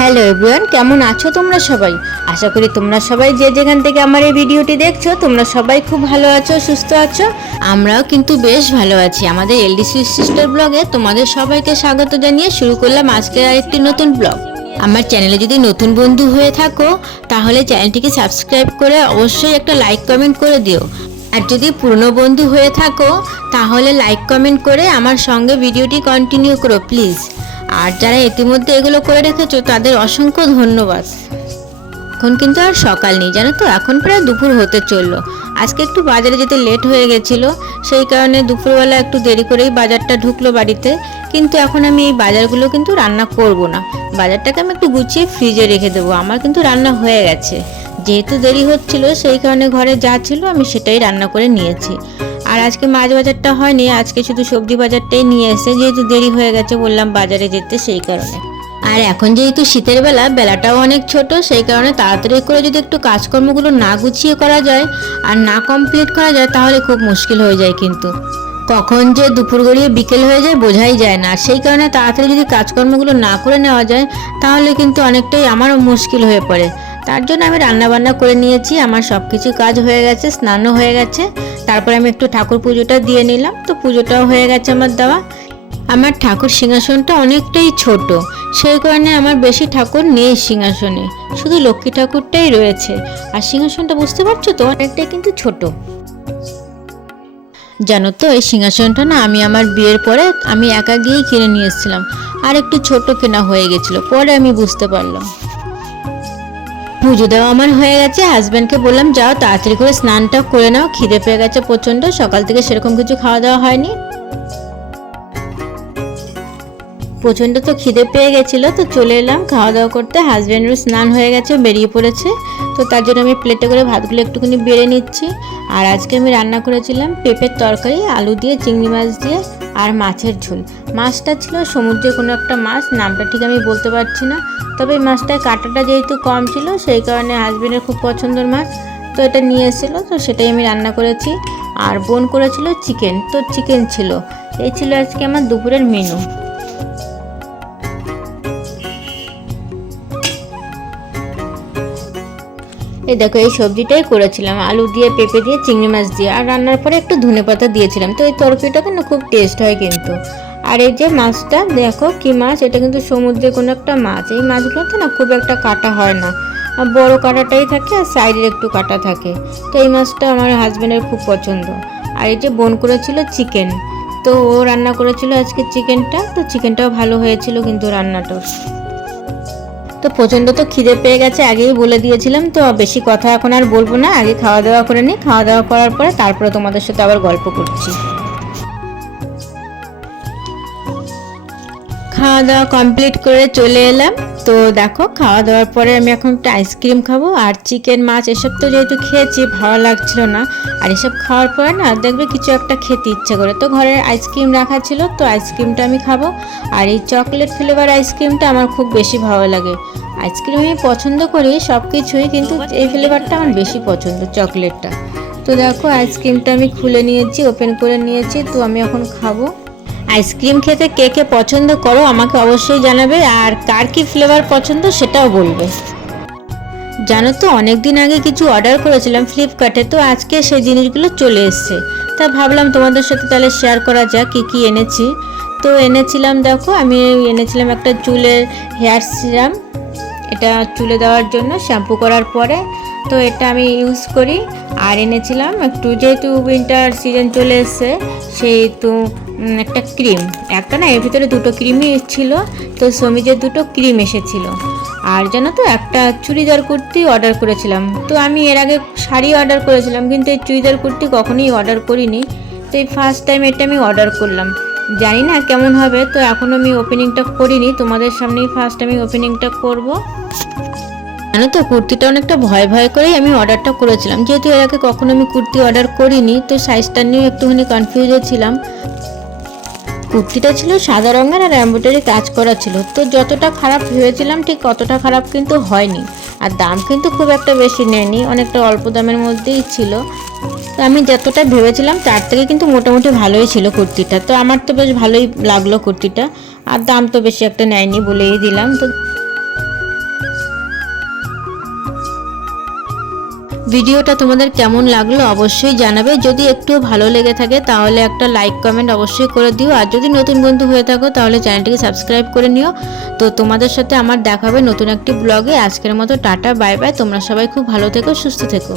Hello everyone, কেমন আছো তোমরা সবাই? আশা করি তোমরা সবাই যে যেখান থেকে আমার এই ভিডিওটি দেখছো তোমরা সবাই খুব ভালো আছো, সুস্থ আছো। আমরাও কিন্তু বেশ ভালো আছি। আমাদের এলডিসি সিস্টার ব্লগে তোমাদের সবাইকে স্বাগত জানিয়ে শুরু করলাম আজকের আরেকটি নতুন ব্লগ। আমার চ্যানেলে যদি নতুন বন্ধু হয়ে থাকো তাহলে চ্যানেলটিকে সাবস্ক্রাইব করে অবশ্যই একটা লাইক কমেন্ট করে দিও। আর যদি পুরনো বন্ধু হয়ে থাকো তাহলে লাইক কমেন্ট করে আমার সঙ্গে ভিডিওটি কন্টিনিউ করো প্লিজ। আর যারা ইতিমধ্যে এগুলো করে রেখেছো তাদের অসংখ্য ধন্যবাদ। এখন কিন্তু আর সকাল নেই, জানো তো, এখন প্রায় দুপুর হতে চললো। আজকে একটু বাজারে যেতে লেট হয়ে গেছিলো, সেই কারণে দুপুরবেলা একটু দেরি করেই বাজারটা ঢুকলো বাড়িতে। কিন্তু এখন আমি এই বাজারগুলো কিন্তু রান্না করব না, বাজারটাকে আমি একটু গুছিয়ে ফ্রিজে রেখে দেবো। আমার কিন্তু রান্না হয়ে গেছে, যেহেতু দেরি হচ্ছিল সেই কারণে ঘরে যা ছিল আমি সেটাই রান্না করে নিয়েছি। আর আজকে মাছ বাজারটা হয়নি, আজকে শুধু সবজি বাজারটাই নিয়ে এসে, যেহেতু দেরি হয়ে গেছে বললাম বাজারে যেতে, সেই কারণে। আর এখন যেহেতু শীতের বেলাটাও অনেক ছোট, সেই কারণে তাড়াতাড়ি করে যদি একটু কাজকর্মগুলো না গুছিয়ে করা যায় আর না কমপ্লিট করা যায় তাহলে খুব মুশকিল হয়ে যায়। কিন্তু কখন যে দুপুর গড়িয়ে বিকেল হয়ে যায় বোঝাই যায় না। সেই কারণে তাড়াতাড়ি যদি কাজকর্মগুলো না করে নেওয়া যায় তাহলে কিন্তু অনেকটাই আমারও মুশকিল হয়ে পড়ে। তার জন্য আমি রান্নাবান্না করে নিয়েছি, আমার সব কিছু কাজ হয়ে গেছে, স্নানও হয়ে গেছে। তারপরে আমি একটু ঠাকুর পুজোটা দিয়ে নিলাম, তো পুজোটাও হয়ে গেছে আমার দেওয়া। আমার ঠাকুর সিংহাসনটা অনেকটাই ছোট, সেই কারণে আমার বেশি ঠাকুর নেই সিংহাসনে, শুধু লক্ষ্মী ঠাকুরটাই রয়েছে। আর সিংহাসনটা বুঝতে পারছো তো অনেকটাই কিন্তু ছোট। জানো তো, এই সিংহাসনটা না আমি আমার বিয়ের পরে আমি একা গিয়েই কিনে নিয়ে এসেছিলাম, আর একটু ছোট কেনা হয়ে গেছিলো, পরে আমি বুঝতে পারলাম। পুজো দেওয়া আমার হয়ে গেছে, হাজব্যান্ডকে বললাম যাও তাড়াতাড়ি করে স্নানটা করে নাও, খিদে পেয়ে গেছে প্রচণ্ড, সকাল থেকে সেরকম কিছু খাওয়া দাওয়া হয়নি। প্রচণ্ড তো খিদে পেয়ে গেছিলো, তো চলে এলাম খাওয়া দাওয়া করতে। হাজব্যান্ডেরও স্নান হয়ে গেছে, বেরিয়ে পড়েছে, তো তার জন্য আমি প্লেটে করে ভাতগুলো একটুখানি বেড়ে নিচ্ছি। আর আজকে আমি রান্না করেছিলাম পেঁপের তরকারি, আলু দিয়ে, চিংড়ি মাছ দিয়ে আর মাছের ঝোল। মাছটা ছিল সমুদ্রের কোনো একটা মাছ, নামটা ঠিক আমি বলতে পারছি না, তবে এই মাছটার কাঁটাটা যেহেতু কম ছিল সেই কারণে হাজব্যান্ডের খুব পছন্দের মাছ, তো এটা নিয়ে এসেছিলো, তো সেটাই আমি রান্না করেছি। আর বোন করেছিল চিকেন, তো চিকেন ছিল। এই ছিল আজকে আমার দুপুরের মেনু। এই দেখো, এই সবজিটাই করেছিলাম আলু দিয়ে, পেঁপে দিয়ে, চিংড়ি মাছ দিয়ে, আর রান্নার পরে একটু ধনেপাতা দিয়েছিলাম, তো এই তরকারিটাকে না খুব টেস্ট হয় কিন্তু। আর এই যে মাছটা দেখো কি মাছ, এটা কিন্তু সমুদ্রের কোনো একটা মাছ। এই মাছগুলোতে না খুব একটা কাটা হয় না, বড় কাটাটাই থাকে আর সাইডের একটু কাটা থাকে, তো এই মাছটা আমার হাজব্যান্ডের খুব পছন্দ। আর এই যে বোন করেছিল চিকেন, তো ও রান্না করেছিল আজকে চিকেনটা, তো চিকেনটাও ভালো হয়েছিল কিন্তু রান্নাটা। তো প্রচণ্ড তো খিদে পেয়ে গেছে, আগেই বলে দিয়েছিলাম, তো বেশি কথা এখন আর বলবো না, আগে খাওয়া দাওয়া করে নিই, খাওয়া দাওয়া করার পরে তারপরে তোমাদের সাথে আবার গল্প করছি। খাওয়া দাওয়া কমপ্লিট করে চলে এলাম। তো দেখো, খাওয়া দাওয়ার পরে আমি এখন একটা আইসক্রিম খাবো। আর চিকেন মাছ এসব তো যেহেতু খেয়েছি ভালো লাগছিল না, আর এসব খাওয়ার পরে না দেখবে কিছু একটা খেতে ইচ্ছে করে, তো ঘরে আইসক্রিম রাখা ছিল, তো আইসক্রিমটা আমি খাবো। আর এই চকলেট ফ্লেভার আইসক্রিমটা আমার খুব বেশি ভালো লাগে। আইসক্রিম আমি পছন্দ করি সব কিছুই, কিন্তু এই ফ্লেভারটা আমার বেশি পছন্দ, চকলেটটা। তো দেখো আইসক্রিমটা আমি খুলে নিয়েছি, ওপেন করে নিয়েছি, তো আমি এখন খাবো। আইসক্রিম খেতে কে কে পছন্দ করো আমাকে অবশ্যই জানাবে, আর কার কি ফ্লেভার পছন্দ সেটাও বলবে। জানো তো, অনেক দিন আগে কিছু অর্ডার করেছিলাম ফ্লিপকার্টে, তো আজকে সেই জিনিসগুলো চলে এসছে, তা ভাবলাম তোমাদের সাথে তাহলে শেয়ার করা যাক কী কী এনেছি। তো এনেছিলাম, দেখো আমি এনেছিলাম একটা চুলের হেয়ার সিরাম, এটা চুলে দেওয়ার জন্য শ্যাম্পু করার পরে, তো এটা আমি ইউজ করি। আর এনেছিলাম একটু, যেহেতু উইন্টার সিজন চলে এসছে সেহেতু একটা ক্রিম, একটা না এর ভিতরে দুটো ক্রিমই ছিল, তো সমিজের দুটো ক্রিম এসেছিল। আর জানো তো, একটা চুড়িদার কুর্তি অর্ডার করেছিলাম, তো আমি এর আগে শাড়ি অর্ডার করেছিলাম কিন্তু এই চুড়িদার কুর্তি কখনোই অর্ডার করিনি, তো এই ফার্স্ট টাইম এটা আমি অর্ডার করলাম। জানি না কেমন হবে, তো এখনও আমি ওপেনিংটা করিনি, তোমাদের সামনেই ফার্স্ট আমি ওপেনিংটা করব। জানো তো, কুর্তিটা অনেকটা ভয় ভয় করেই আমি অর্ডারটা করেছিলাম, যেহেতু এর আগে কখনো আমি কুর্তি অর্ডার করিনি, তো সাইজটা নিয়েও একটুখানি কনফিউজে ছিলাম। কুর্তিটা ছিল সাদা রঙের আর এমব্রয়ডারি কাজ করা ছিল, তো যতটা খারাপ ভেবেছিলাম ঠিক অতটা খারাপ কিন্তু হয়নি। আর দাম কিন্তু খুব একটা বেশি নেয়নি, অনেকটা অল্প দামের মধ্যেই ছিল, তো আমি যতটা ভেবেছিলাম তার থেকে কিন্তু মোটামুটি ভালোই ছিল কুর্তিটা, তো আমার তো বেশ ভালোই লাগলো কুর্তিটা। আর দাম তো বেশি একটা নেয়নি বলেই দিলাম। তো ভিডিওটা তোমাদের কেমন লাগলো অবশ্যই জানাবে। যদি একটু ভালো লেগে থাকে তাহলে একটা লাইক কমেন্ট অবশ্যই করে দিও, আর যদি নতুন বন্ধু হয়ে থাকো তাহলে চ্যানেলটিকে সাবস্ক্রাইব করে নিও। তো তোমাদের সাথে আমার দেখা হবে নতুন একটি ব্লগে। আজকের মতো টাটা, বাই বাই। তোমরা সবাই খুব ভালো থেকো, সুস্থ থেকো।